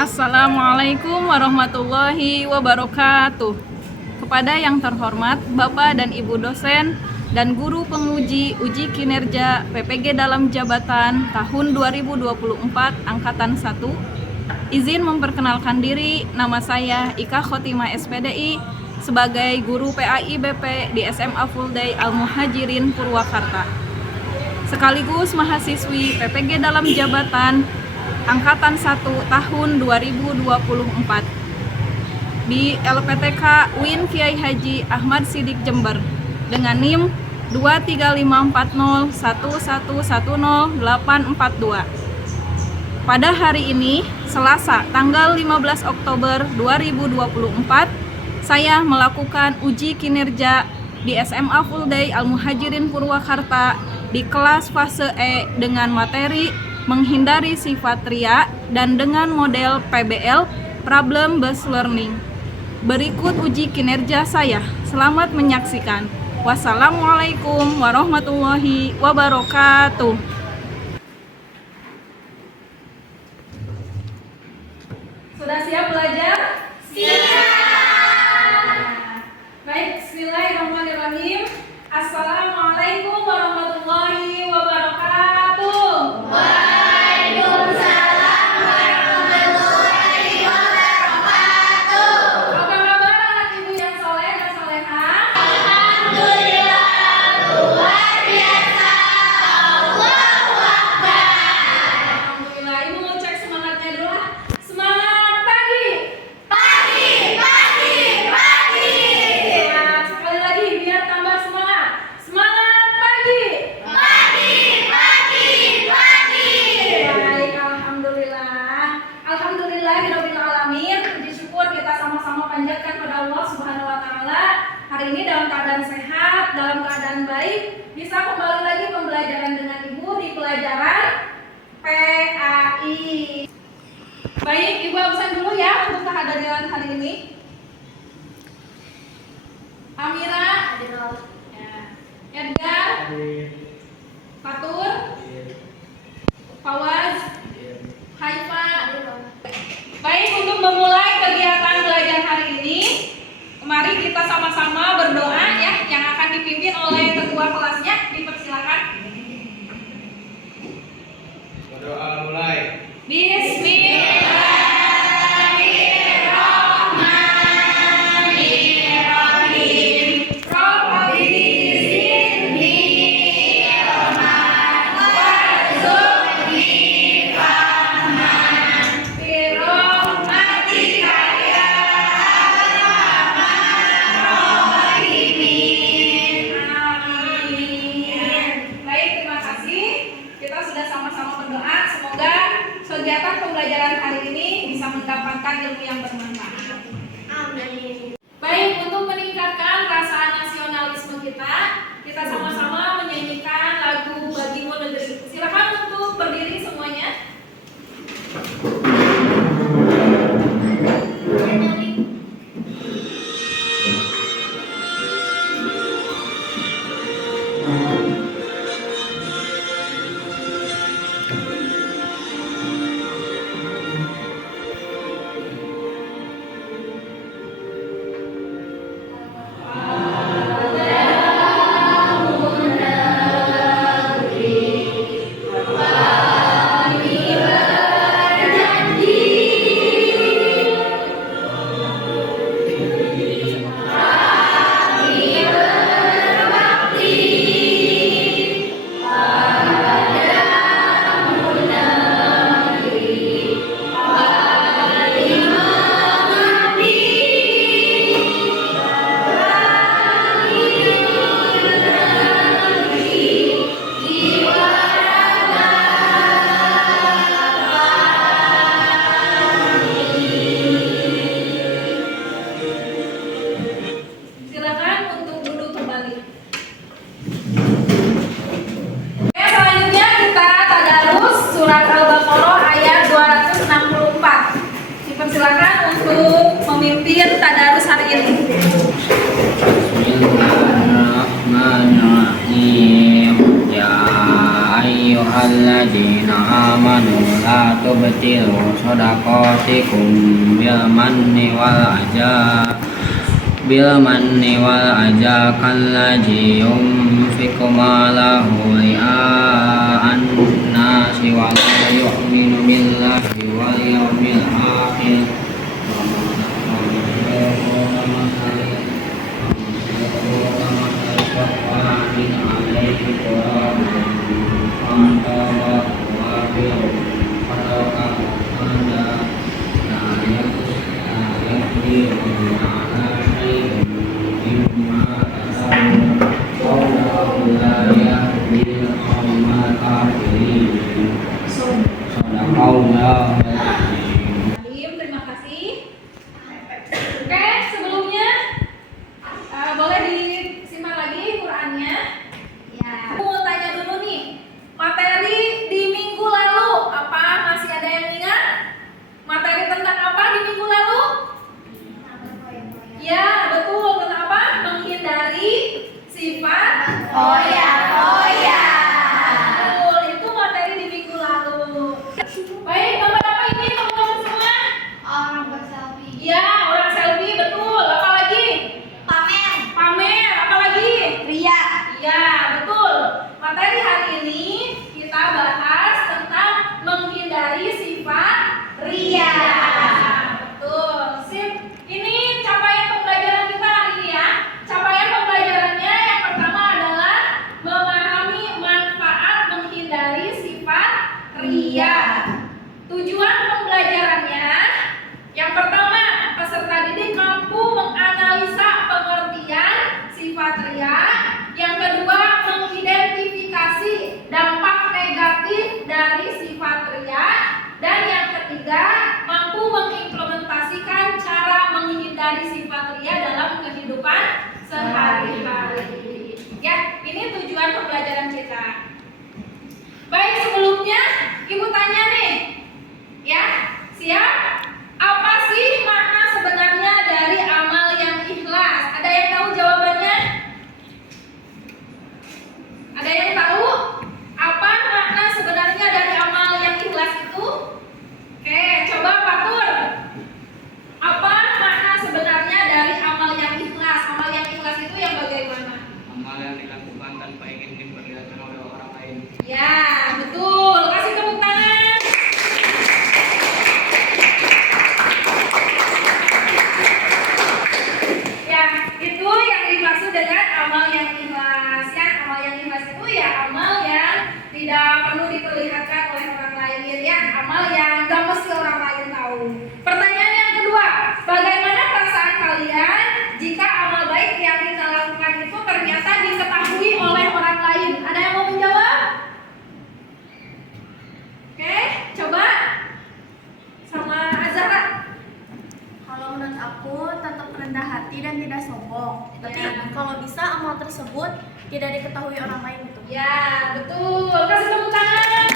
Assalamualaikum warahmatullahi wabarakatuh. Kepada yang terhormat Bapak dan Ibu dosen dan guru penguji uji kinerja PPG dalam jabatan tahun 2024 angkatan 1, izin memperkenalkan diri. Nama saya Ika Khotimah SPDI sebagai guru PAI BP di SMA Full Day Al Muhajirin Purwakarta, sekaligus mahasiswi PPG dalam jabatan angkatan 1 tahun 2024 di LPTK UIN Kiai Haji Ahmad Siddiq Jember dengan NIM 2354011100842. Pada hari ini, Selasa, tanggal 15 Oktober 2024, saya melakukan uji kinerja di SMA Full Day Al Muhajirin Purwakarta di kelas fase E dengan materi menghindari sifat ria dan dengan model PBL Problem Based Learning. Berikut uji kinerja saya. Selamat menyaksikan. Wassalamualaikum warahmatullahi wabarakatuh. Sudah siap belajar? Baik, bismillahirrahmanirrahim. Assalamualaikum warahmatullahi wabarakatuh. Waalaikumsalam warahmatullahi wabarakatuh. Apa kabar anak ibu yang soleh dan solehah? Alhamdulillah, luar biasa. Allahu Akbar. Alhamdulillah, ibu mau cek semangatnya dulu. Semangat pagi. Pagi, pagi, pagi. Nah, sekali lagi biar tambah semangat. Semangat pagi. Pagi, pagi, pagi. Baik, alhamdulillah. Alhamdulillahirabbil alamin. Puji syukur kita sama-sama panjatkan pada Allah Subhanahu wa taala. Hari ini dalam keadaan sehat, dalam keadaan baik, bisa kembali lagi pembelajaran dengan Ibu di pelajaran PAI. Baik, Ibu absen dulu ya untuk kehadiran hari ini. Amira, ya. Edgar, Fatur, Fawaz, Haifa. Baik, untuk memulai kegiatan belajar hari ini, mari kita sama-sama berdoa ya, yang akan dipimpin oleh ketua kelasnya. Dipersilakan. Berdoa mulai. Bismillahirrahmanirrahim. Rabbi zidni ilman warzuqni fahman birahmatika ya arhamar rahimin. Amin. Baik, terima kasih. Kita sudah sama-sama berdoa. Semoga kegiatan pembelajaran hari ini bisa mendapatkan ilmu yang bermanfaat. Amin. Baik, untuk meningkatkan rasa nasionalisme kita, kita sama-sama menyanyikan lagu Bagimu Negeri. Silakan untuk berdiri semuanya. Kami tubtilu shadaqatikum bil manni wal aja kallazi yunfiqu malahu ria'an nasi wa la yu'minu billahi wal yawmil akhir Alim, terima kasih. Oke, sebelumnya boleh disimak lagi Qurannya. Ya. Aku mau tanya dulu nih, materi di minggu lalu apa? Masih ada yang ingat? Materi tentang apa di minggu lalu? Ya, betul. Tentang apa? Menghindari sifat Koya-koya. Betul, itu materi di minggu lalu. Baik, Bapak-bapak ini teman-teman semua. Orang berselfie. Ya, orang selfie betul. Apa lagi? Pamer. Pamer. Apa lagi? Ria. Ya, betul. Materi hari ini kita bahas tentang menghindari sifat ria. Betul. Sip. Ini capaian pembelajaran kita hari ini ya. Capaian pembelajarannya yang pertama adalah memahami manfaat menghindari sifat ria. Tujuan pembelajarannya yang pertama, peserta didik mampu menganalisa pengertian sifat ria. Yang kedua, mengidentifikasi dampak negatif dari sifat ria. Dan yang ketiga, mampu mengimplementasikan cara menghindari sifat ria dalam kehidupan sehari-hari. Ya, ini tujuan pembelajaran kita. Baik, sebelumnya Ibu tanya nih, ya, siap? Apa sih makna sebenarnya dari amal yang ikhlas? Ada yang tahu jawabannya? Ada yang tahu apa makna sebenarnya dari amal yang ikhlas itu? Oke, coba Pak Tur. Apa makna sebenarnya dari amal yang ikhlas? Amal yang ikhlas itu yang bagaimana? Amal yang dilakukan tanpa ingin diperlihatkan oleh orang lain. Ya, betul. Kasih tepuk tangan. Ya, itu yang dimaksud dengan amal yang ikhlas. Ya, amal yang ikhlas itu ya amal yang tidak perlu diperlihatkan oleh orang lain. Ya, amal yang gak mesti orang lain tahu. Pertanyaan yang kedua, bagaimana perasaan kalian jika amal baik yang kita lakukan itu ternyata diketahui oleh orang lain? Ada yang mau menjawab? Oke, coba sama Azhara. Kalau menurut aku tetap rendah hati dan tidak sombong. Tapi Ya. kalau bisa amal tersebut tidak diketahui orang lain itu. Ya, betul. Kasih tepuk tangan.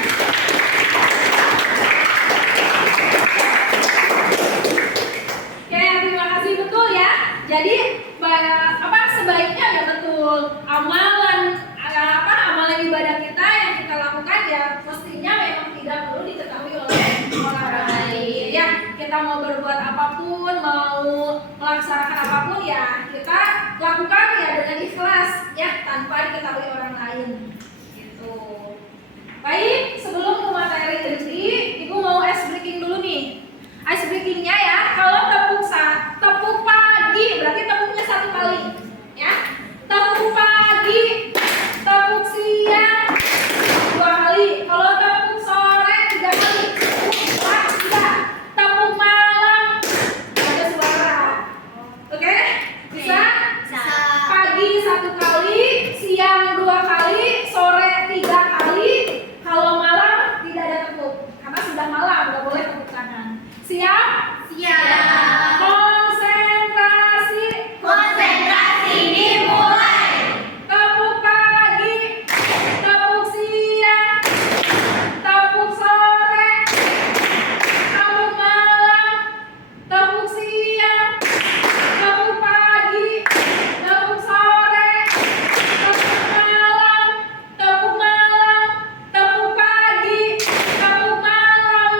Oke, terima kasih, betul ya. Jadi sebaiknya ya betul amalan amalan ibadah kita yang kita lakukan ya mestinya memang tidak perlu diketahui oleh orang lain. Ya, kita mau berbuat apapun, mau melaksanakan apapun ya kita lakukan ya dengan ikhlas ya tanpa diketahui orang lain. Gitu. Baik, sebelum ke materi inti, Ibu mau ice breaking dulu nih. Ice breakingnya ya, kalau tepuk pagi berarti tepuknya satu kali, ya. Tepuk pagi, tepuk siang 2 kali. Kalau tepuk sore 3 kali. Tepuk malam ada suara. Oke? Bisa? Pagi 1 kali, siang 2 kali, sore 3 kali. Kalau malam tidak ada tepuk, karena sudah malam, nggak boleh tepuk tangan. Siap? Siap. Konsentrasi. Konsentrasi dimulai. Tepuk pagi, tepuk siang, tepuk sore, tepuk malam, tepuk siang, tepuk pagi, tepuk sore, tepuk malam, tepuk pagi, tepuk malam,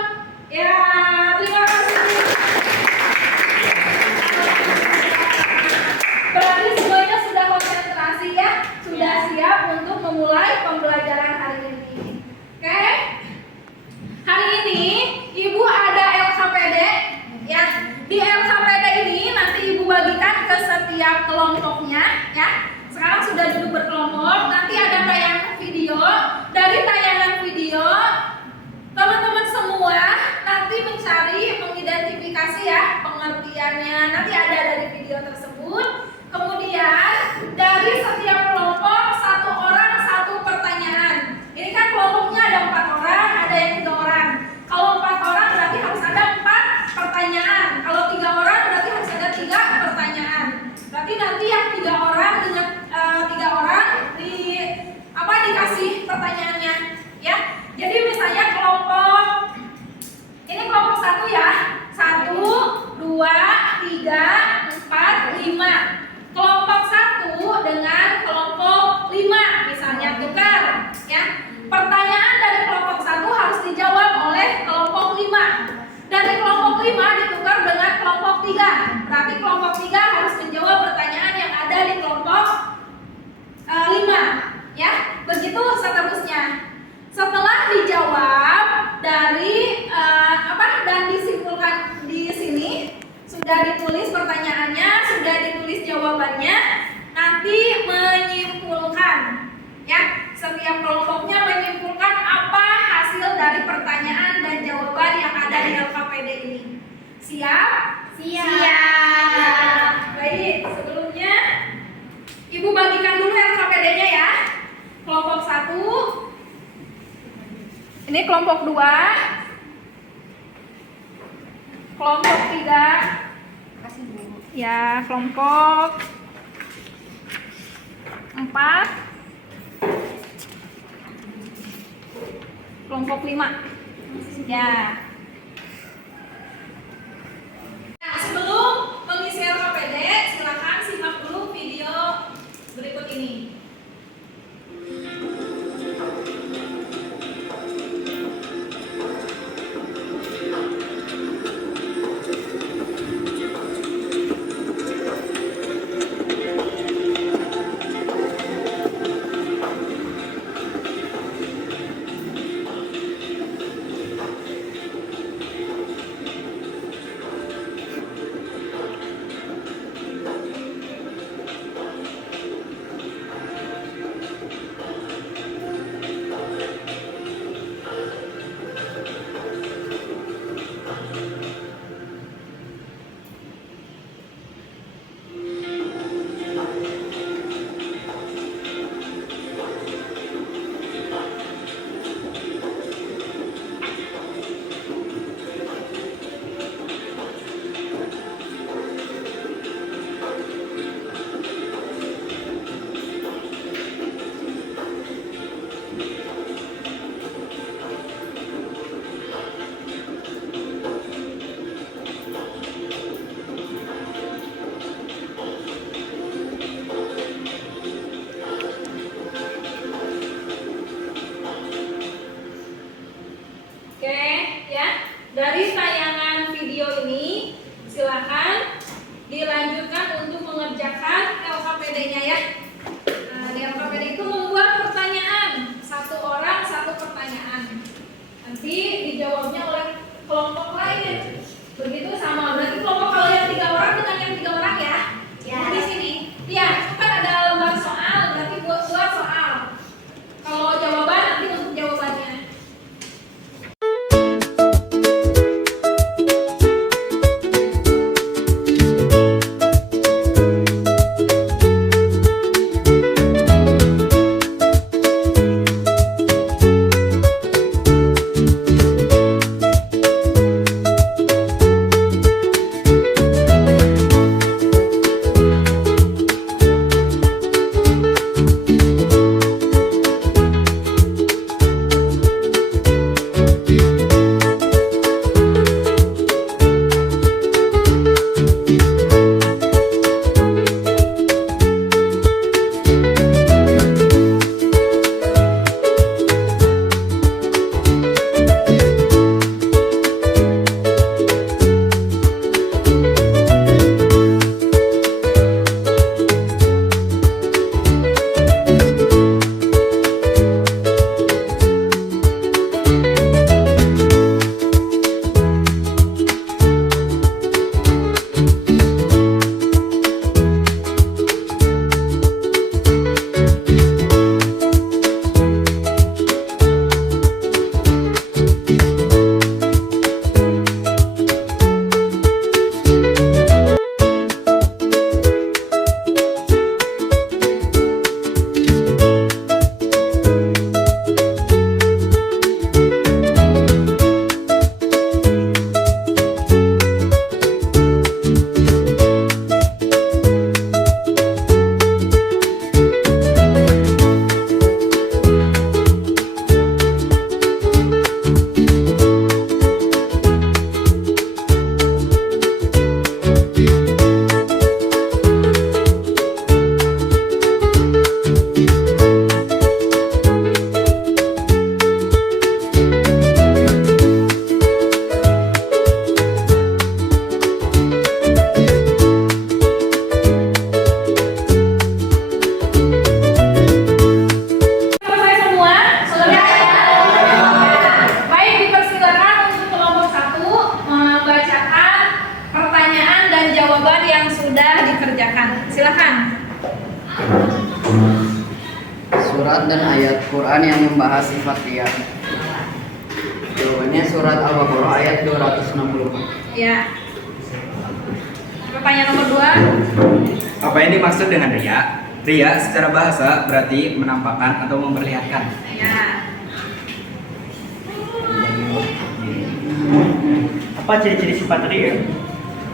pertanyaannya. Nanti ada dari video tersebut. Kemudian dari setiap kelompok 1 orang 1 pertanyaan. Ini kan kelompoknya ada 4 orang, ada yang 3 orang. Kalau 4 orang berarti harus ada 4 pertanyaan. Kalau 3 orang berarti harus ada 3 pertanyaan. Berarti nanti yang 3 orang dengan 3 orang dikasih pertanyaannya, ya. Jadi misalnya ini kelompok 1 ya. 1, 2, 3, 4, 5. Kelompok 1 dengan kelompok 5 misalnya tukar, ya. Pertanyaan dari kelompok 1 harus dijawab oleh kelompok 5. Dari kelompok 5 ditukar dengan kelompok 3. Berarti kelompok 3 harus menjawab pertanyaan yang ada di kelompok 5, ya. Begitu seterusnya. Setelah dijawab dari dan disimpulkan di sini, sudah ditulis pertanyaannya, sudah ditulis jawabannya, nanti menyimpulkan, ya. Setiap kelompoknya menyimpulkan apa hasil dari pertanyaan dan jawaban yang ada di LKPD ini. Siap? Siap. Baik, sebelumnya Ibu bagikan dulu LKPD-nya ya. Kelompok 1, ini kelompok 2, kelompok 3, ya, kelompok 4, kelompok 5, ya. Nah, sebelum mengisi LKPD, silakan simak dulu video berikut ini. Dari tayangan video ini, silakan dilanjutkan untuk mengerjakan LKPD-nya ya. Nah, di LKPD itu membuat pertanyaan, 1 orang 1 pertanyaan. Nanti dijawabnya oleh kelompok lain. Begitu sama. Berarti kelompok kalau yang 3 orang dengan yang 3 orang ya. Ya. Di sini. Ya, itu kan ada lembar soal. Berarti buat soal. Kalau jawaban nanti untuk jawabannya. kerjakan. Silakan. Surat dan ayat Quran yang membahas sifat riya. Jawabannya surat Al-Baqarah ayat 264. Ya. Pertanyaan nomor 2. Apa yang dimaksud dengan ria? Ria secara bahasa berarti menampakkan atau memperlihatkan. Ya. Apa ciri-ciri sifat ria?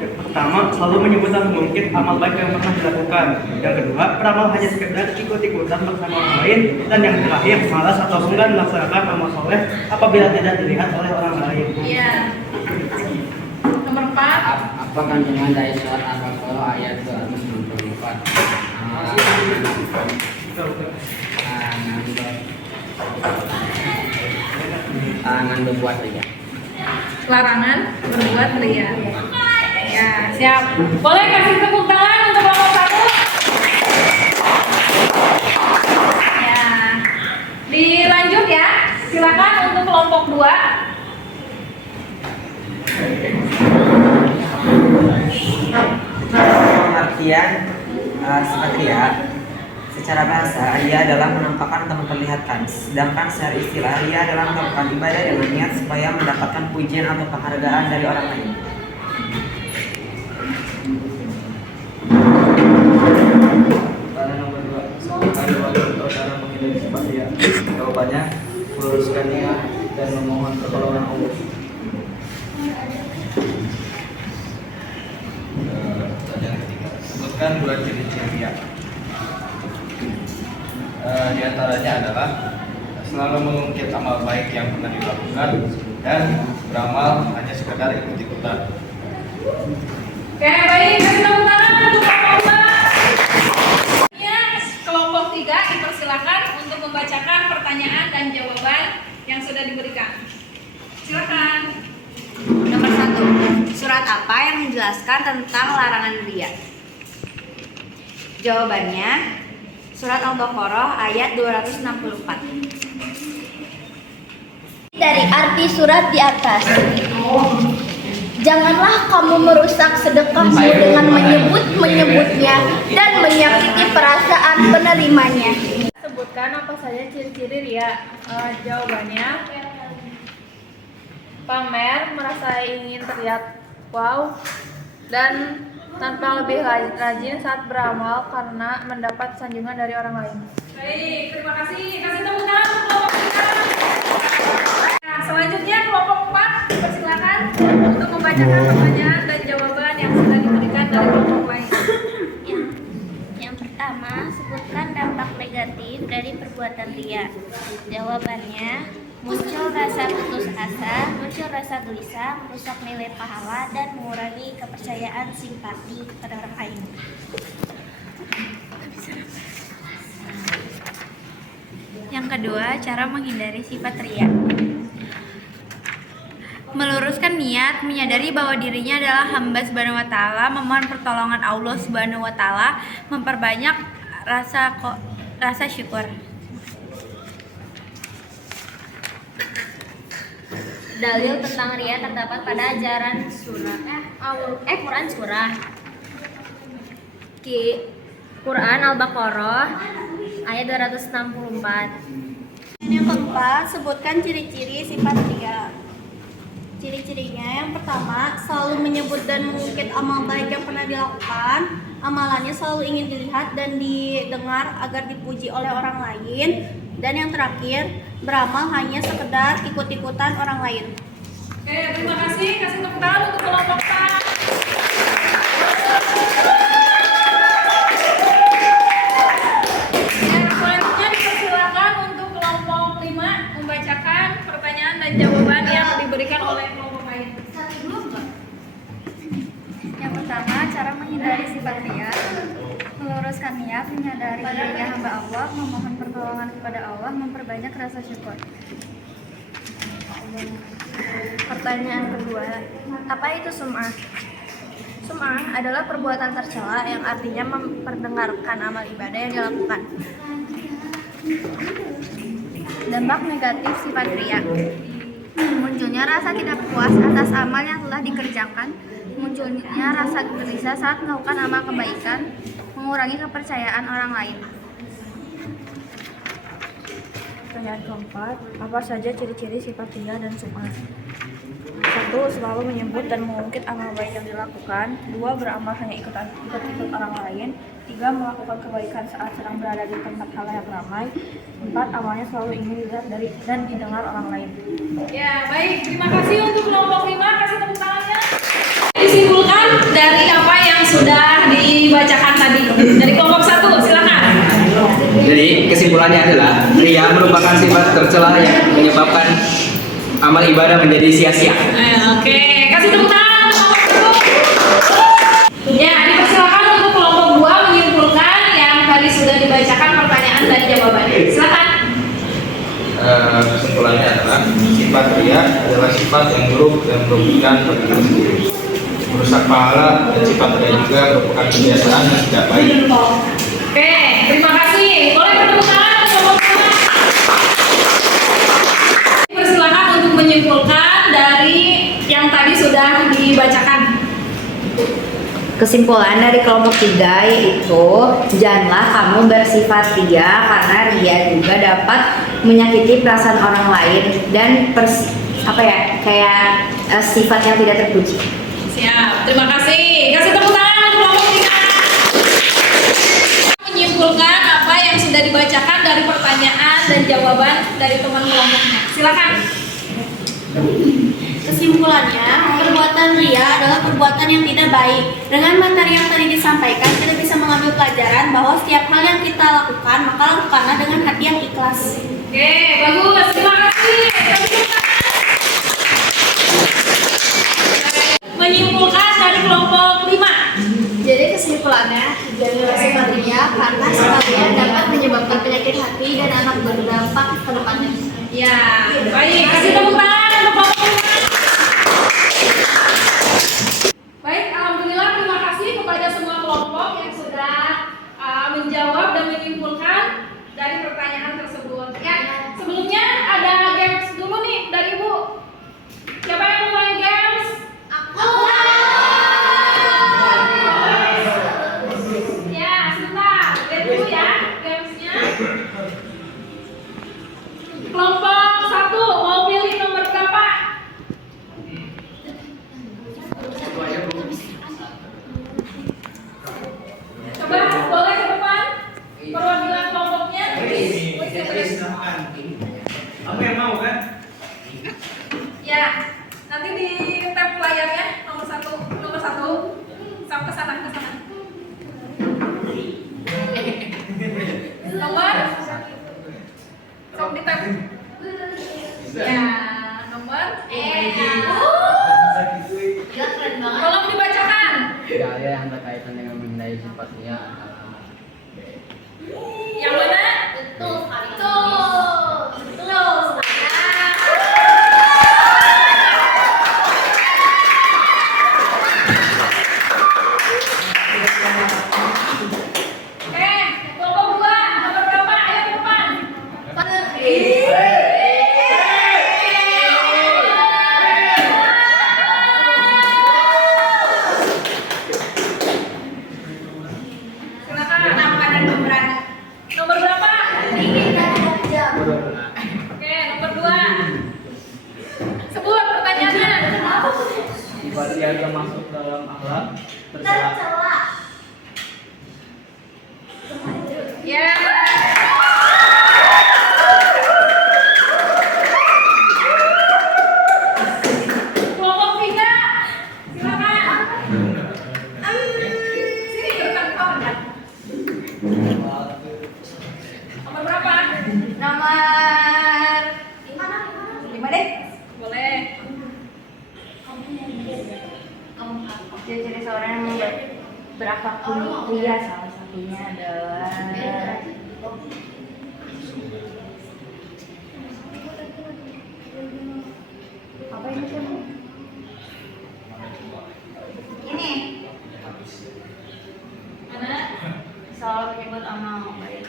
Yang pertama, selalu menyebut dan mengungkit amal baik yang pernah dilakukan. Yang kedua, beramal hanya sekedar ikut-ikutan bersama orang lain. Dan yang terakhir, malas atau enggan melaksanakan amal soleh apabila tidak dilihat oleh orang lain. Iya. Nomor 4. Apa kandungan dari surat Al-Baqarah ayat 264? Larangan berbuat ria. Larangan berbuat ria. Ya, siap. Boleh kasih tepuk tangan untuk kelompok 1? Ya. Dilanjut ya. Silakan untuk kelompok 2. Pengertian sifat ria secara bahasa ria adalah menampakkan atau memperlihatkan, sedangkan secara istilah ria adalah melakukan ibadah dengan niat supaya mendapatkan pujian atau penghargaan dari orang lain. Pertanyaan nomor 2. Ada waktu atau cara menghindari sifat ria? Jawabannya meluruskan niat dan memohon pertolongan Allah. Pertanyaan ketiga. Sebutkan 2 ciri-ciri ria. Di antaranya adalah selalu mengungkit amal baik yang pernah dilakukan dan beramal hanya sekedar ikut-ikutan. Oke, baik. Kasih tepuk tangan untuk kelompok 2. Ya, kelompok 3 dipersilakan untuk membacakan pertanyaan dan jawaban yang sudah diberikan. Silakan. Nomor 1. Surat apa yang menjelaskan tentang larangan ria? Jawabannya surat Al-Baqarah ayat 264. Dari arti surat di atas. Janganlah kamu merusak sedekahmu dengan menyebutnya dan menyakiti perasaan penerimanya. Sebutkan apa saja ciri-ciri ria. Jawabannya pamer, merasa ingin terlihat wow, dan tanpa lebih rajin saat beramal karena mendapat sanjungan dari orang lain. Baik, terima kasih. Kasih tepuk tangan untuk kelompok 3. Nah, selanjutnya kelompok 4 dipersilakan untuk membacakan pertanyaan dan jawaban yang sudah diberikan dari kelompok lain. Yang pertama, sebutkan dampak negatif dari perbuatan ria. Jawabannya, muncul rasa putus asa, muncul rasa gelisah, merusak nilai pahala, dan mengurangi kepercayaan simpati pada orang lain. Yang kedua, cara menghindari sifat ria. Meluruskan niat, menyadari bahwa dirinya adalah hamba Subhanahu wa taala, memohon pertolongan Allah Subhanahu wa taala, memperbanyak rasa syukur. Dalil tentang ria terdapat pada ajaran Quran surah Quran Al-Baqarah ayat 264. Yang keempat, sebutkan ciri-ciri sifat ria. Ciri-cirinya yang pertama, selalu menyebut dan mengungkit amal baik yang pernah dilakukan. Amalannya selalu ingin dilihat dan didengar agar dipuji oleh orang lain. Dan yang terakhir, beramal hanya sekedar ikut-ikutan orang lain. Oke, terima kasih. Kasih tepuk tangan untuk kelompok 4. Selanjutnya dipersilakan untuk kelompok 5 membacakan pertanyaan dan jawaban yang diberikan oleh kelompok lain. Yang pertama, cara menghindari sifat ria. Meluruskan niat, menyadari dirinya hamba Allah, memohon pertolongan kepada Allah, memperbanyak rasa syukur. Pertanyaan kedua, apa itu sum'ah? Sum'ah adalah perbuatan tercela yang artinya memperdengarkan amal ibadah yang dilakukan. Dampak negatif sifat ria. Munculnya rasa tidak puas atas amal yang telah dikerjakan, muncul munculnya rasa gelisah saat melakukan amal kebaikan, mengurangi kepercayaan orang lain. Pertanyaan keempat, apa saja ciri-ciri sifat ria dan sum'ah? 1. Selalu menyebut dan mengungkit amal baik yang dilakukan. 2. Beramal hanya ikut-ikut orang lain. 3. Melakukan kebaikan saat sedang berada di tempat halayak ramai. 4. Amalnya selalu ingin dilihat dan didengar orang lain. Ya, baik. Terima kasih untuk kelompok 5. Kasih tepuk tangannya. Disimpulkan dari apa yang sudah dibacakan tadi. Dari kelompok 1, silakan. Jadi kesimpulannya adalah ria merupakan sifat tercela yang menyebabkan amal ibadah menjadi sia-sia. Oke, kasih tepuk tangan untuk kelompok 1. Ya, dipersilakan untuk kelompok 2 menyimpulkan yang tadi sudah dibacakan pertanyaan dan jawabannya. Silakan. Kesimpulannya adalah sifat ria adalah sifat yang buruk dan merugikan bagi diri sendiri, merusak pahala, dan sifat ria juga merupakan kebiasaan yang tidak baik. Oke, terima kasih. Boleh bertepuk tangan untuk kelompok 2. Persilakan untuk menyimpulkan dari yang tadi sudah dibacakan. Kesimpulan dari kelompok 3 yaitu janganlah kamu bersifat ria karena ria juga dapat menyakiti perasaan orang lain dan sifat yang tidak terpuji. Siap, terima kasih. Kasih tepuk tangan untuk kelompok 3. Menyimpulkan apa yang sudah dibacakan dari pertanyaan dan jawaban dari teman kelompoknya. Silakan. Kesimpulannya, perbuatan ria adalah perbuatan yang tidak baik. Dengan materi yang tadi disampaikan, kita bisa mengambil pelajaran bahwa setiap hal yang kita lakukan, maka lakukanlah dengan hati yang ikhlas. Oke, bagus. Terima kasih. Menyimpulkan dari kelompok 5. Jadi kesimpulannya, jadilah sifat ria karena sifat ria dapat menyebabkan penyakit hati dan akan berdampak ke depannya. Ya, baik. Kasih tepuk tangan untuk kelompok 5. Baik, alhamdulillah terima kasih kepada semua kelompok yang sudah menjawab dan menyimpulkan dari pertanyaan tersebut. Ya, sebelumnya ada games dulu nih dari Ibu. Siapa yang mau main games? Aku. Ya, sebentar. Lihat dulu ya gamesnya. Kelompok 1 mau pilih nomor berapa? Coba boleh ke depan perwakilan kelompoknya. Kamu yang mau kan? Ya, nanti di tab layarnya nomor satu sampai ke sana. Nomor sok di tab. Ya, nomor. Gila keren banget. Tolong dibacakan. Dalil yang berkaitan dengan menghindari sifat ria adalah Yang mana? Betul sekali. Betul. Oke, kelompok 2 nomor berapa? Ayo ke depan. Silakan. Tampan dan pemberani. Nomor berapa? Dingin dan kejam. Oke, nomor 2. Sebut pertanyaannya. Sifat ria termasuk dalam akhlak tercela. Tercela. Ya. Kelompok 3. Silakan. Sini dekat kawan. Nomor berapa? Nomor 5 deh. Boleh. Ciri-ciri seorang yang berakhlak ria salah satunya adalah apa ini sih? Ini. Mana? Selalu menyebut amal baik.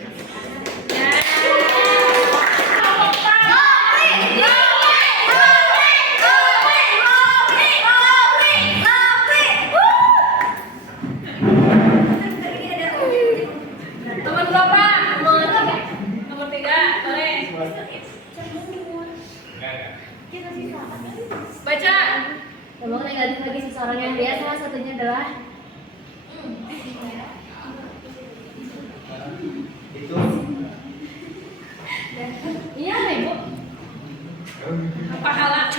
Ya. Kelompok 4. seseorang yang ria salah satunya adalah Itu iya Ibu. Pahala.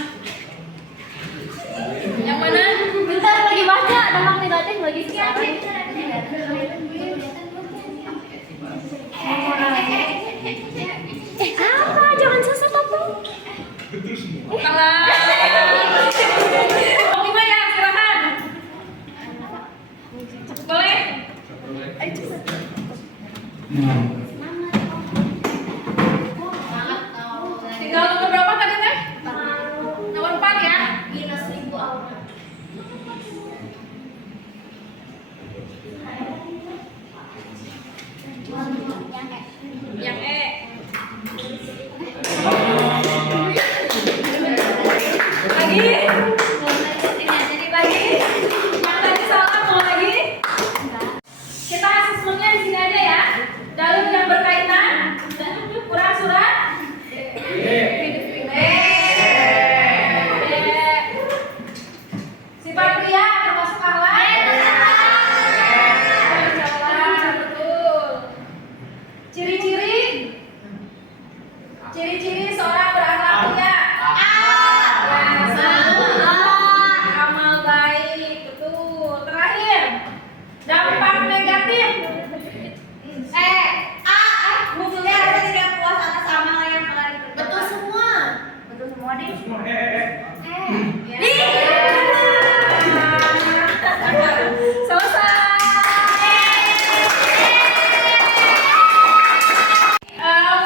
Yang mana? Bentar lagi baca dampak negatif bagi seseorang. Apa? Jangan sesat apa? Kalah. Lima ya, silakan. Boleh? Tinggal nomor berapa tadi teh? Nomor 4 ya. Minus 1000 aura. Yang E. Lagi? Jadi bagi Yang tadi salah mau lagi? Kita asesmennya di sini aja ya. Dalil yang berkaitan. Quran surat. Sifat pria termasuk akhlak. Betul. Ciri-ciri. Ciri-ciri seorang berakhlak mulia. Amal baik, betul. Terakhir, dampak negatif. Munculnya rasa tidak puas atas amalan yang telah dikerjakan. betul semua. Betul semua deh. Semua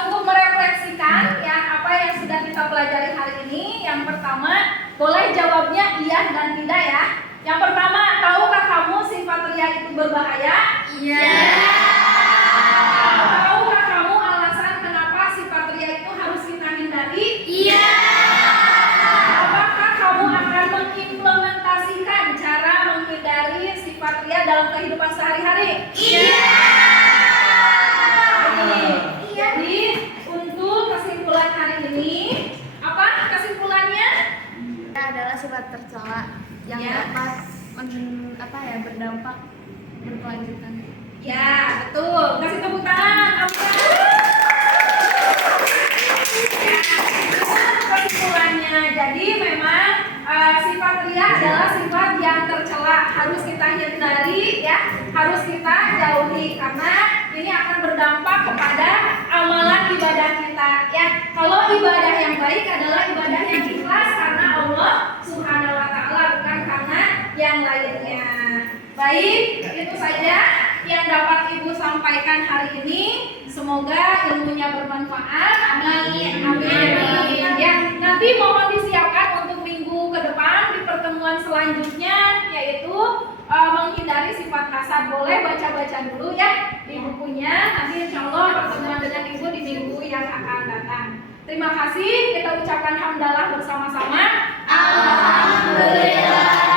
Untuk merefleksikan ya apa yang sudah kita pelajari hari ini, yang pertama boleh jawabnya iya dan tidak ya. Yang pertama, tahukah kamu sifat ria itu berbahaya? Iya. Tahukah kamu alasan kenapa sifat ria itu harus kita hindari? Iya. Apakah kamu akan mengimplementasikan cara menghindari sifat ria dalam kehidupan sehari-hari? Iya. Jadi untuk kesimpulan hari ini, apa kesimpulannya? Adalah sifat tercela yang Ya. dapat berdampak berkelanjutan. Ya, betul. Kasih tepuk tangan. Kesimpulannya, jadi memang sifat ria adalah sifat yang tercela, harus kita hindari ya, harus kita jauhi karena ini akan berdampak kepada amalan ibadah kita ya. Kalau ibadah yang baik adalah ibadah yang ikhlas karena Allah Subhanahu wa taala, bukan karena yang lainnya. Baik, itu saja yang dapat Ibu sampaikan hari ini. Semoga ilmunya bermanfaat. Amin. Amin. Ya, nanti mohon disiapkan untuk minggu ke depan di pertemuan selanjutnya, yaitu menghindari sifat hasad. Boleh baca-baca dulu ya di bukunya. Nanti insya Allah pertemuan dengan Ibu di minggu yang akan datang. Terima kasih. Kita ucapkan hamdalah bersama-sama. Alhamdulillah.